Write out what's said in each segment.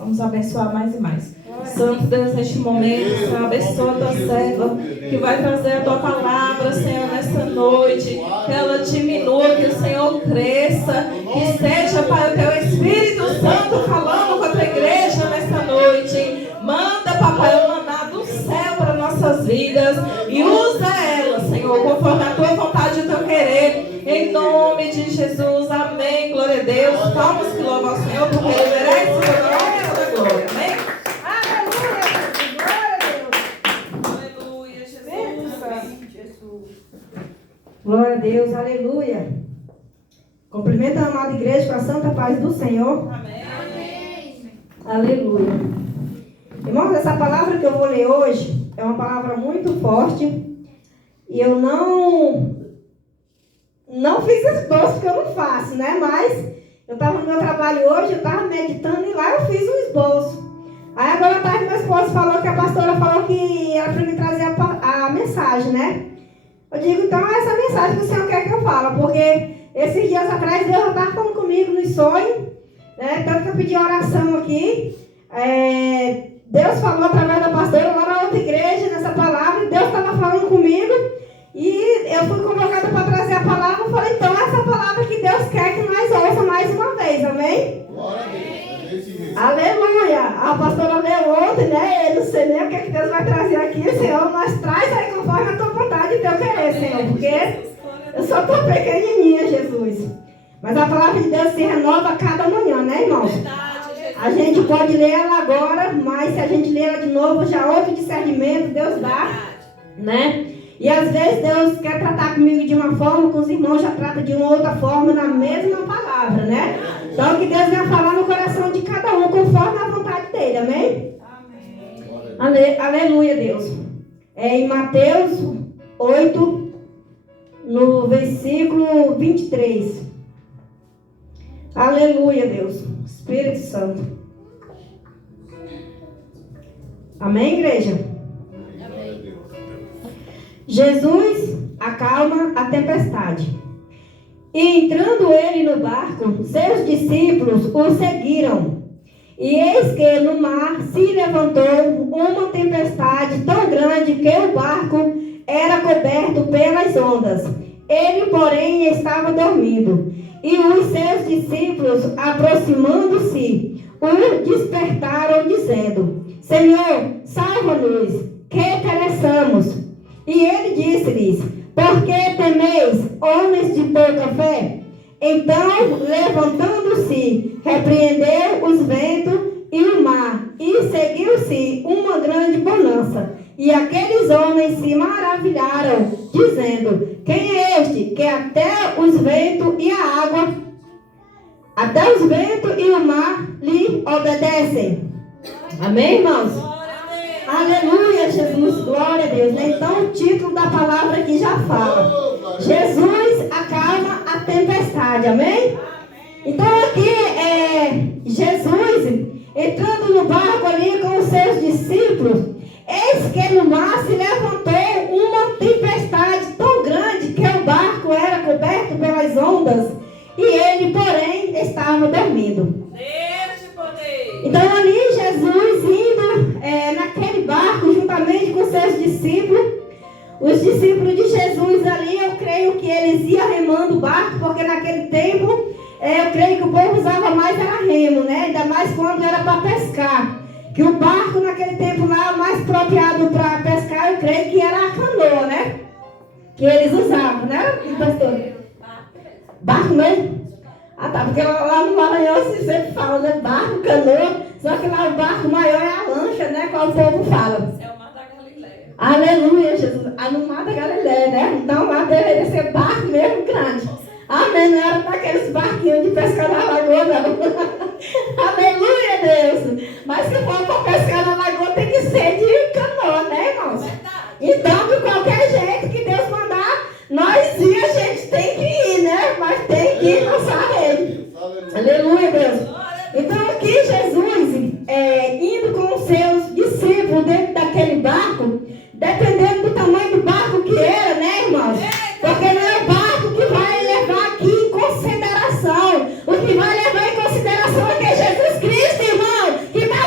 Vamos abençoar mais e mais. Santo Deus, neste momento, Senhor, abençoa a tua serva, que vai trazer a tua palavra, Senhor, nesta noite. Que ela diminua, que o Senhor cresça, que seja, Pai, o teu Espírito Santo falando com a tua igreja nesta noite. Manda, Papai, o maná do céu para nossas vidas e usa ela, Senhor, conforme a tua vontade e o teu querer. Em nome de Jesus, amém. Glória a Deus. Vamos que louvar o Senhor, porque Ele merece toda a honra e toda a glória. Amém? Aleluia, Jesus. Glória a Deus, aleluia. Cumprimento a amada igreja com a santa paz do Senhor. Amém. Aleluia. Irmãos, essa palavra que eu vou ler hoje é uma palavra muito forte. E eu não fiz esboço, porque eu não faço, né? Mas eu estava no meu trabalho hoje, eu estava meditando e lá eu fiz um esboço. Aí agora à tarde meu esposo falou que a pastora falou que era para me trazer a mensagem, né? Eu digo, então é essa mensagem que o Senhor quer que eu fale, porque esses dias atrás Deus já estava falando comigo nos sonhos, né? Tanto que eu pedi oração aqui. Deus falou através da pastora lá na outra igreja, nessa palavra, Deus estava falando comigo e eu fui convocada para trazer a palavra. Eu falei, então essa palavra que Deus quer que nós ouçamos mais uma vez, amém? Aleluia! A pastora leu ontem, né? Eu não sei nem o que Deus vai trazer aqui, Senhor, mas traz aí conforme a tua vontade e teu querer, Senhor, porque eu sou tão pequenininha, Jesus. Mas a palavra de Deus se renova a cada manhã, né, irmãos? A gente pode ler ela agora, mas se a gente ler ela de novo, já outro discernimento Deus dá, né? E às vezes Deus quer tratar comigo de uma forma, com os irmãos já trata de uma outra forma, na mesma palavra, né? Então que Deus venha falar no coração de cada um, conforme a vontade dele, amém? Amém. Aleluia, Deus. Em Mateus 8, no versículo 23. Aleluia, Deus. Espírito Santo. Amém, igreja? Amém. Jesus acalma a tempestade. E entrando ele no barco, seus discípulos o seguiram. E eis que no mar se levantou uma tempestade tão grande que o barco era coberto pelas ondas. Ele, porém, estava dormindo. E os seus discípulos, aproximando-se, o despertaram, dizendo: Senhor, salva-nos, que pereçamos. E ele disse-lhes: Por que temeis, homens de pouca fé? Então, levantando-se, repreendeu os ventos e o mar, e seguiu-se uma grande bonança. E aqueles homens se maravilharam, dizendo: Quem é este que até os ventos e a água, até os ventos e o mar lhe obedecem? Amém, irmãos? Aleluia, Jesus, glória a Deus. Então o título da palavra aqui já fala: Jesus acalma a tempestade, amém? Então aqui Jesus entrando no barco ali com os seus discípulos. Eis que no mar se levantou uma tempestade tão grande que o barco era coberto pelas ondas e ele, porém, estava dormindo. Então ali Jesus indo naquele barco juntamente com seus discípulos. Os discípulos de Jesus ali, eu creio que eles iam remando o barco, porque naquele tempo eu creio que o povo usava mais era remo, né? Ainda mais quando era para pescar. Que o barco naquele tempo lá, mais apropriado para pescar, eu creio que era a canoa, né? Que eles usavam, né, pastor? Barco mesmo? Ah, tá, porque lá no Maranhão se sempre fala, né? Barco, canoa, só que lá o barco maior é a lancha, né? Qual o povo fala. É o Mar da Galileia. Aleluia, Jesus. Ah, no Mar da Galileia, né? Então lá deveria ser barco mesmo grande. Amém, não era daqueles barquinhos de pescar na lagoa, não. Aleluia, Deus. Mas se for para pescar na lagoa, tem que ser de canoa, né, irmãos? Então, de qualquer jeito que Deus mandar, nós e a gente tem que ir, né? Mas tem que ir lançar rede. Aleluia, Deus. Então, aqui Jesus, indo com os seus discípulos dentro daquele barco, dependendo do tamanho do barco que era, né, irmãos? Porque não é o barco que vai levar aqui em consideração. O que vai levar em consideração é que é Jesus Cristo, irmão, que está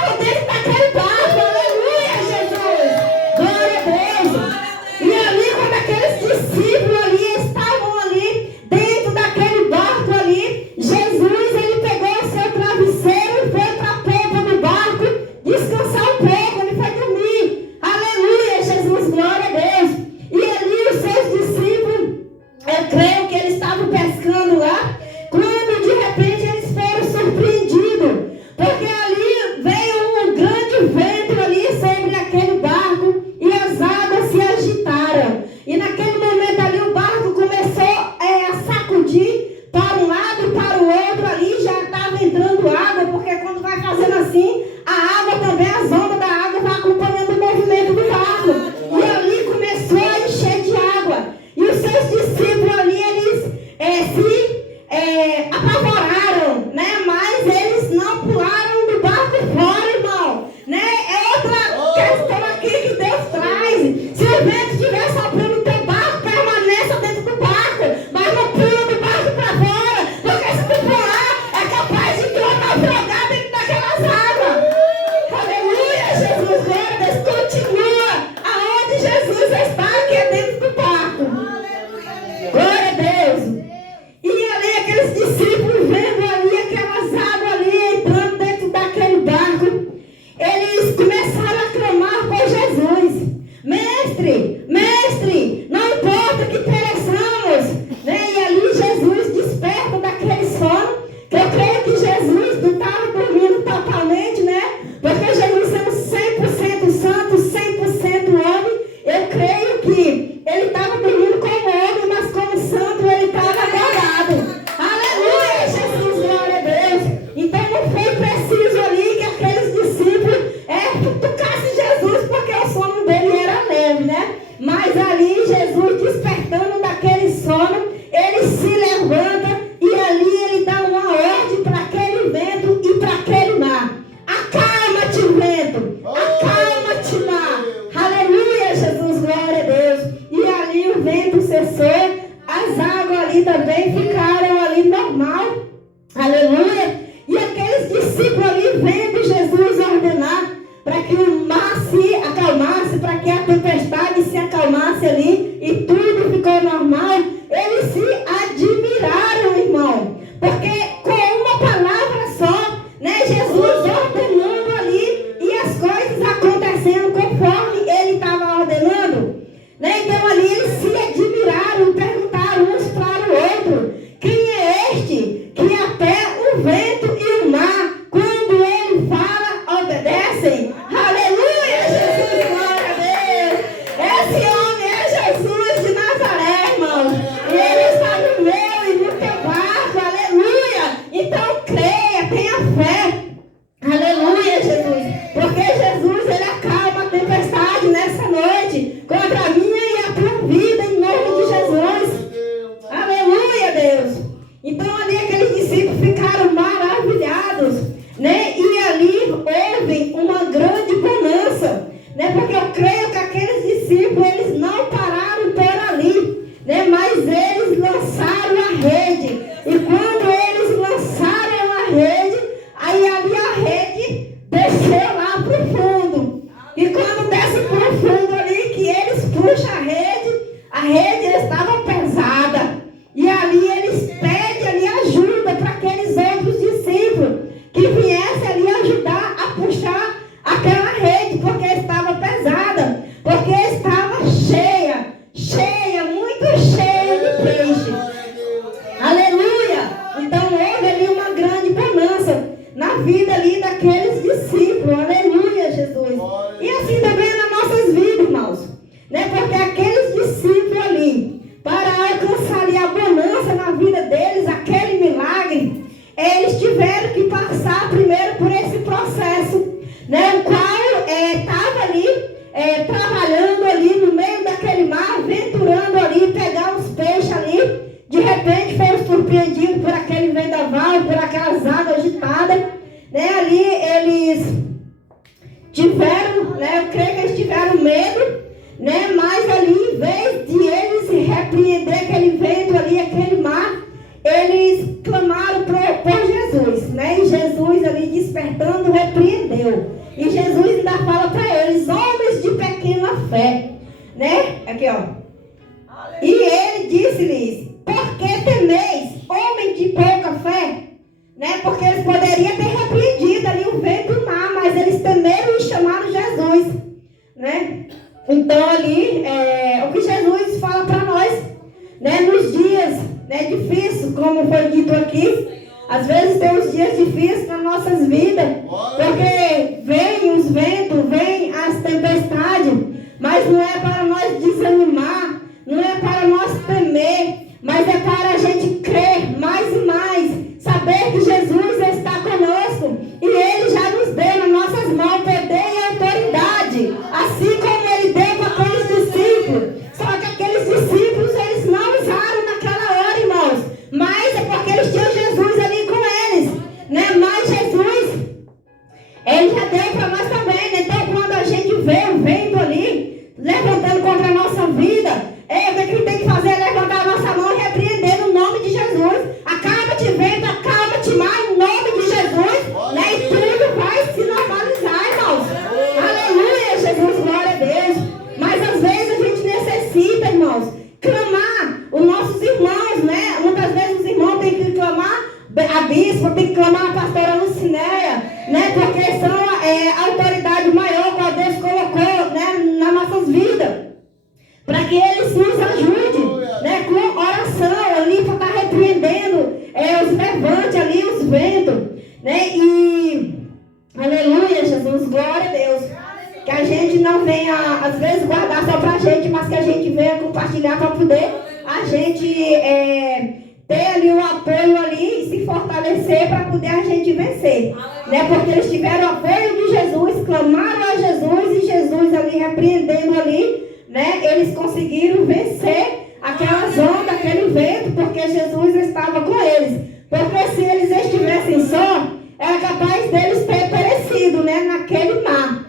vendo Jesus ordenar para que o mar se acalmasse, para que a tempestade se acalmasse ali e tudo ficou normal, eles se admiraram, irmão, porque com uma palavra só, né, Jesus ordenando ali e as coisas acontecendo conforme ele estava ordenando, né? Então ali eles se admiraram e perguntaram uns para o outro: quem é este que até o vento e o mar, quando ele fala, obedecem? Aleluia, Jesus, glória a Deus. Esse homem é Jesus de Nazaré, irmão. E ele está no meu e no teu barco, aleluia. Então creia, tenha fé. Aleluia, Jesus. Porque Jesus, ele acalma a tempestade nessa noite contra a minha e a tua vida, em nome de Jesus. Aleluia, Deus. Então ali aqueles discípulos ficaram maravilhados, né? E ali houve uma grande bonança, né? Porque eu creio que aqueles discípulos, eles não pararam por ali, né? Mas eles lançaram a rede. E quando eles lançaram a rede, aí ali a rede desceu lá para o fundo. E quando desce para o fundo ali, que eles puxam a rede estava pesada. E ali eles pedem ali ajuda para aqueles outros discípulos que viessem ali ajudar a puxar aquela rede, porque estava pesada, porque estava cheia, muito cheia de peixe. Aleluia! Então houve ali uma grande bonança na vida ali daqueles discípulos. Aleluia, Jesus. E assim também nas nossas vidas, irmãos, né? Porque aqueles discípulos ali, para alcançar ali a bonança na vida deles, aquele milagre, eles tiveram que passar primeiro por esse processo, né? O qual estava ali trabalhando ali no meio daquele mar, aventurando ali, pegar os peixes ali. De repente foram surpreendidos por aquele vendaval, por aquelas águas agitadas, né? Ali eles tiveram, né? Eu creio que eles tiveram medo, né? Mas ali, em vez de eles repreender aquele vento ali, aquele mar, eles clamaram por Jesus, né? E Jesus ali despertando repreendeu. E Jesus ainda fala para eles: homens de pequena fé, né? Aqui, ó. E ele disse-lhes: por que temeis, homem de pouca fé? Né? Porque eles poderiam ter repreendido ali o vento e o mar, mas eles temeram e chamaram Jesus, né? Então ali, o que Jesus fala para nós, né? Nos dias, né, difíceis, como foi dito aqui, às vezes tem os dias difíceis nas nossas vidas, porque vem os ventos, vem as tempestades, mas não é para nós desanimar, não é para nós temer, mas é para a gente crer mais e mais, saber que Jesus está conosco e Ele já nos deu nas nossas mãos poder e autoridade, assim como Ele deu para aqueles discípulos. Só que aqueles discípulos, eles não usaram naquela hora, irmãos, mas é porque eles tinham Jesus ali com eles, né? Mas Jesus, Ele já deu para nós também, né? Então quando a gente vê o vento ali levantando contra a nossa vida, o que tem que fazer é levantar a nossa mão e repreender no nome de Jesus. Acalma-te vento, acalma-te mar, em nome de Jesus, né? E tudo vai se normalizar, irmãos. Aleluia, Jesus, glória a Deus. Mas às vezes a gente necessita, irmãos, clamar os nossos irmãos, né? Muitas vezes os irmãos têm que clamar a bispa, tem que clamar a pastora Lucinéia, né? Porque são a autoridade maior que Deus colocou, né, nas nossas vidas, para que eles nos ajudem, né, com oração ali, para estar repreendendo os levantes ali, os ventos, né? E aleluia, Jesus, glória a Deus. Que a gente não venha, às vezes, guardar só para a gente, mas que a gente venha compartilhar para poder a gente ter ali o apoio ali e se fortalecer para poder a gente vencer, né? Porque eles tiveram o apoio de Jesus, clamaram a Jesus e Jesus ali repreendendo ali, né? Eles conseguiram vencer aquelas ondas, aquele vento, porque Jesus estava com eles. Porque se eles estivessem só, era capaz deles ter perecido, né, naquele mar.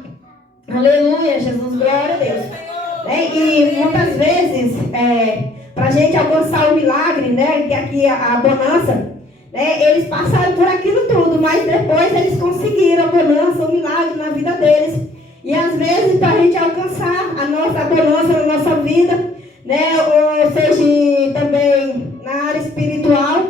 Aleluia, Jesus, glória a Deus. Né? E muitas vezes, para a gente alcançar o milagre, né, que aqui a bonança, né, eles passaram por aquilo tudo, mas depois eles conseguiram às vezes, para a gente alcançar a nossa bonança na nossa vida, né? Ou seja, também na área espiritual,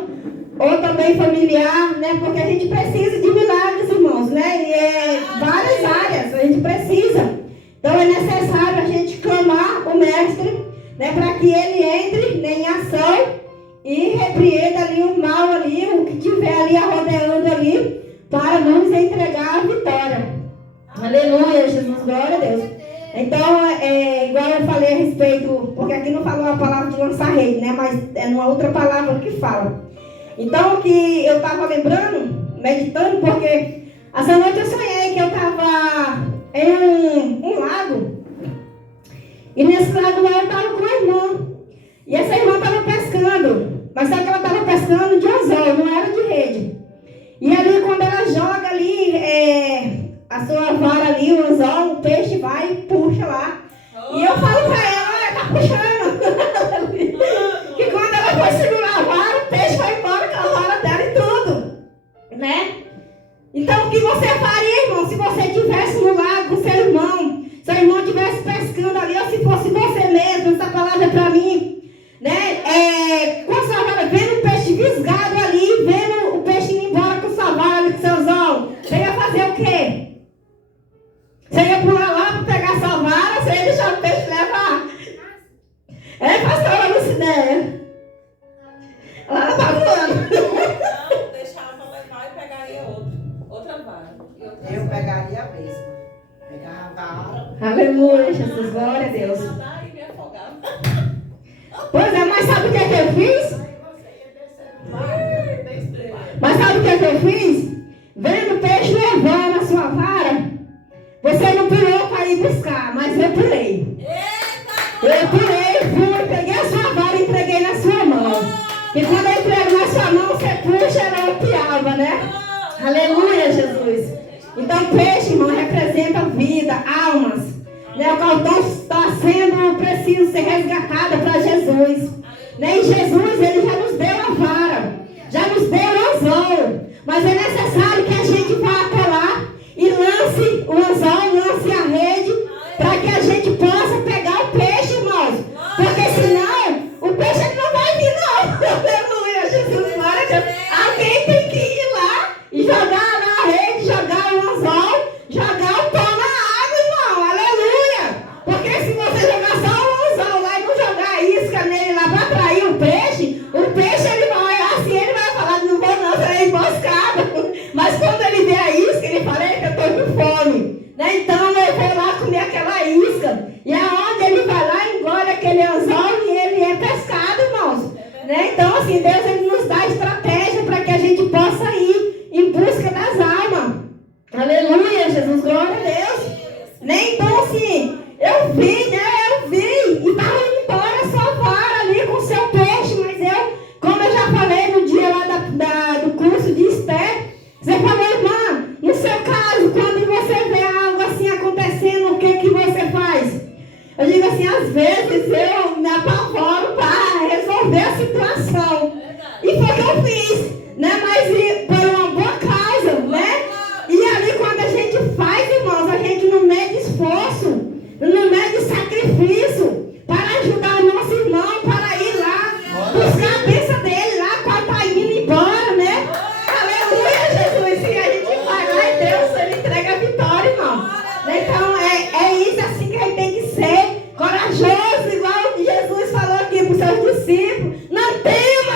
ou também familiar, né? Porque a gente precisa de milagres, irmãos, né? E várias áreas a gente precisa. Então é necessário a gente clamar o Mestre, né? Para que ele entre, né, em ação e repreenda ali o mal ali, o que tiver ali rodeando ali, para nos entregar a vitória. Aleluia, Jesus, glória a Deus. Então, igual eu falei a respeito, porque aqui não falou a palavra de lançar rede, né? Mas é numa outra palavra que fala. Então, o que eu estava lembrando, meditando, porque essa noite eu sonhei que eu estava em um lago. E nesse lago lá eu estava com uma irmã. E essa irmã estava pescando. Mas só que ela estava pescando de anzol, não era de rede. E ali, quando ela joga ali a sua vara ali, o anzol, o peixe vai e puxa lá. E eu falo para ela, tá puxando. Que quando ela foi segurar a vara, o peixe vai embora com a vara dela e tudo. Né? Então, o que você faria, irmão, se você estivesse no lago com seu irmão estivesse pescando ali, ou se fosse você mesmo, essa palavra é para mim, né? Com a sua vara, vendo o peixe visgado ali, vendo o peixe indo embora com sua vara ali, com seu anzol, você ia fazer o quê? Você ia pular lá para pegar sua vara, você ia deixar o peixe levar? Pastora Lucinéia? Ela não tá voando. Não, deixava para levar e pegaria outra vara. Eu pegaria a mesma. Pegava a vara. Aleluia, Jesus, glória a Deus. Nadar e me afogar. Pois é, mas sabe o que eu fiz? Mas sabe o que eu fiz? Vendo o peixe levando a sua vara, você não pulou para ir buscar, mas eu pulei. Eu pulei, fui, peguei a sua vara e entreguei na sua mão. E quando eu entrego na sua mão, você puxa, ela piava, né? Aleluia, Jesus. Então, peixe, irmão, representa vida, almas. Né? O caldão está sendo preciso ser resgatado para Jesus. Né? E Jesus, ele já nos deu a vara, já nos deu o anzol. Mas é necessário que a gente vá até lá e lance o anzol, lance a rede, para que a gente possa pegar o peixe, irmãos. Porque senão, o peixe ele não vai vir, não. Aleluia, Jesus, glória a Deus. Alguém tem que ir lá e jogar lá a rede, jogar o anzol, jogar o pão na água, irmão. Aleluia. Porque se você jogar só o anzol lá e não jogar a isca nele lá para atrair o peixe ele vai, assim, ele vai falar, não vou não, você é emboscado. Mas quando ele vê a isca, ele fala, que eu estou com fome. Né? Então ele vai lá comer aquela isca. E aonde ele vai lá, engole aquele anzol e ele é pescado, irmãos. Né? Então, assim, Deus ele nos dá estratégia para que a gente possa ir em busca das almas. Aleluia, Jesus, glória a Deus. Né? Então, assim, eu vi, e estava indo embora a sua vara ali com o seu peixe, mas como eu já falei no dia lá do curso de Esther, você falou, irmã, no seu caso, quando você vê algo assim acontecendo, o que você faz? Eu digo assim, às vezes eu me apavoro para resolver a situação. E foi o que eu fiz, né? Mas por uma boa causa, né? E ali quando a gente faz, irmãos, a gente não mede esforço, não mede sacrifício para ajudar o nosso irmão, para ir lá, buscar a bênção dele lá, quando está indo embora, né? Aleluia, Jesus. E a gente vai lá e Deus, ele entrega a vitória, irmão. Então, é isso assim que a gente tem que ser, corajoso, igual Jesus falou aqui para os seus discípulos. Não tema,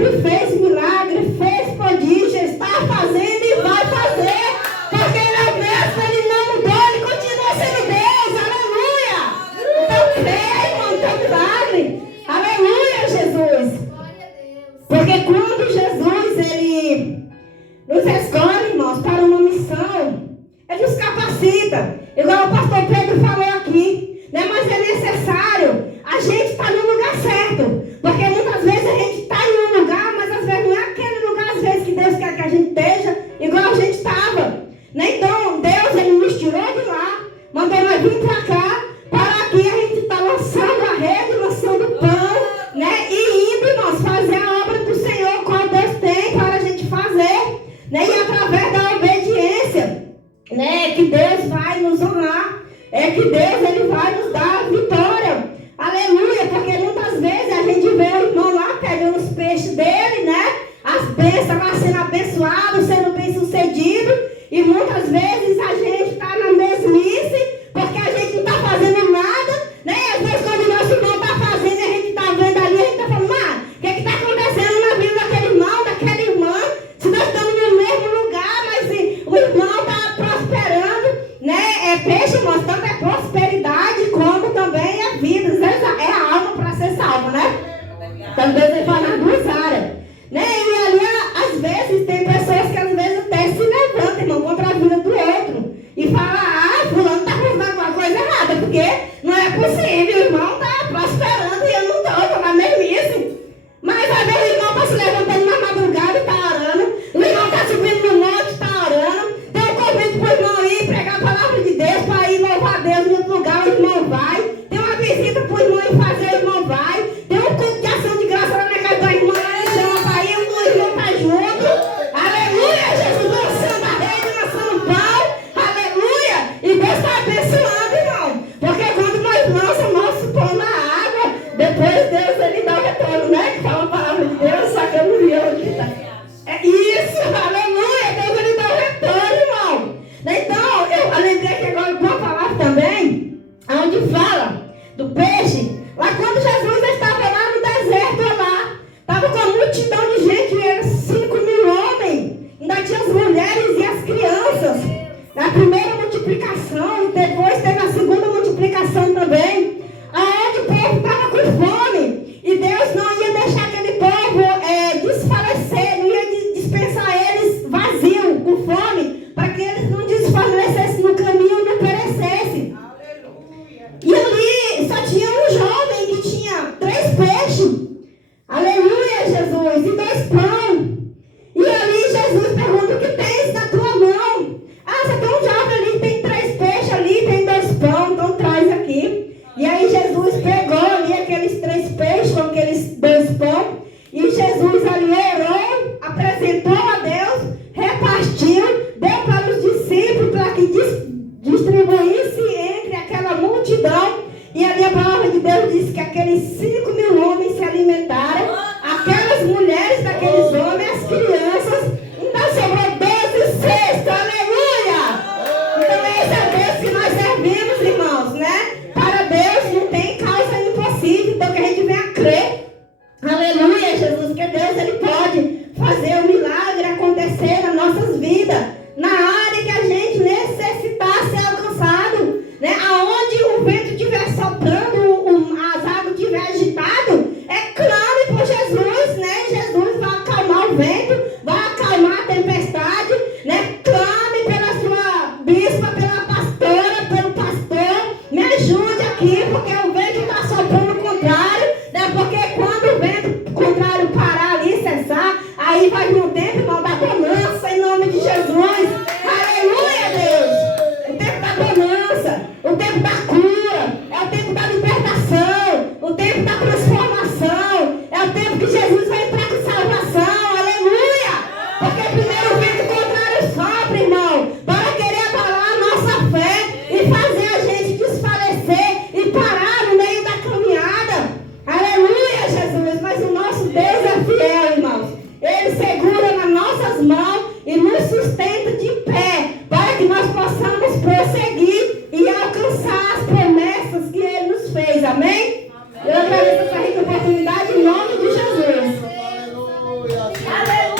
sempre fez milagre, fez prodígio, está fazendo e vai fazer. Porque Ele é o mesmo, Ele não mudou, Ele continua sendo Deus. Aleluia! Então creia, irmão, então milagre. Aleluia, Jesus. Porque quando Jesus, Ele nos escolhe, irmãos, para uma missão, Ele nos capacita. Igual o pastor Pedro falou aqui, né? Mas é necessário a gente estar no lugar certo. Porque muitas vezes a gente está em um lugar, mas às vezes não é aquele lugar, às vezes, que Deus quer que a gente esteja, igual a gente estava. Né? Então, Deus, Ele nos tirou de lá, mandou nós vir para cá, para aqui a gente está lançando a rede, lançando o pão, né? E indo, irmãos, fazer a obra do Senhor, qual Deus tem para a gente fazer, né? E através da obediência, né? Que Deus vai nos honrar, é que Deus, Ele vai nos dar a vitória. Aleluia, porque muitas vezes a gente vê o irmão lá pegando os peixes dele, né? As bênçãos lá sendo abençoado, sendo bem sucedido. E muitas vezes a gente está na mesmice, porque a gente não está fazendo nada, né? E às vezes quando o nosso irmão está fazendo e a gente está vendo ali, a gente está falando, o que está acontecendo na vida daquele irmão, daquela irmã? Se nós estamos no mesmo lugar, mas se o irmão está prosperando, né? É peixe, irmãos, tanto é prosperidade como também é vida. Às vezes é a alma para ser salva, né? Então Deus vai falar nas duas áreas. Né? E ali, às vezes, tem pessoas que às vezes até se levantam, irmão, contra a vida do outro. E falam, fulano está fazendo alguma coisa errada, porque não é possível, o irmão está prosperando e eu não estou na mesmice. Mas às vezes o irmão está se levantando na madrugada e está orando, o irmão está subindo no monte e está orando. Tem um convite para o irmão ir pregar a palavra de Deus, para ir louvar a Deus em outro lugar, o irmão vai. Tem uma visita para o irmão ir fazer, o irmão vai. Tem um culto de ação de graça lá na casa da irmã, ela chama para ir, o irmão está junto. Aleluia, Jesus lançando a rede, lançando pão. Aleluia. E Deus está abençoando, irmão. Porque quando nós lançamos nosso pão na água, depois Deus, Ele dá o retorno, né? Que fala a palavra de Deus, só que eu não vi onde está. É isso, aleluia, Deus, Ele dá o retorno, irmão. Então, eu lembrei que agora uma palavra também, onde fala do peixe. Lá quando Jesus estava lá no deserto, lá, estava com a multidão de gente, eram 5.000 homens, ainda tinha as mulheres e as crianças. Na primeira multiplicação, e depois teve a segunda multiplicação também, aonde o povo estava com fome, e Deus não ia deixar aquele povo desfalecer, não ia dispensar eles vazios, com fome, para que eles não desfalecessem no caminho, não perecessem. E ali só tinha um jovem que tinha 3 peixes. Aleluia, Jesus. E 2 pão. E ali Jesus pergunta, o que tens na tua mão? Você tem um jovem ali, tem 3 peixes ali, tem 2 pão, então traz aqui. E aí Jesus pegou ali aqueles 3 peixes com aqueles 2 pão. E Jesus ali orou, apresentou a Deus, repartiu, deu para os discípulos para que distribuísse entre aquela multidão. E ali a palavra de Deus diz que aqueles 5.000 homens se alimentaram, aquelas mulheres daqueles homens, as crianças, ainda sobrou 12 cestos, aleluia! Então esse é o Deus que nós servimos, irmãos, né? Para Deus não tem causa impossível, então que a gente venha crer, aleluia, Jesus, que Deus, Ele pode fazer o milagre acontecer nas nossas vidas, na área que a gente necessitar ser alcançado, né? Aonde o vento estiver soprando, as águas estiver agitado, clame por Jesus, né? Jesus vai acalmar o vento, vai acalmar a tempestade, né? Clame pela sua bispa, pela pastora, pelo pastor, me ajude aqui, porque o vento está soprando o contrário, né? Porque quando o vento contrário parar ali, cessar, aí vai vir um tempo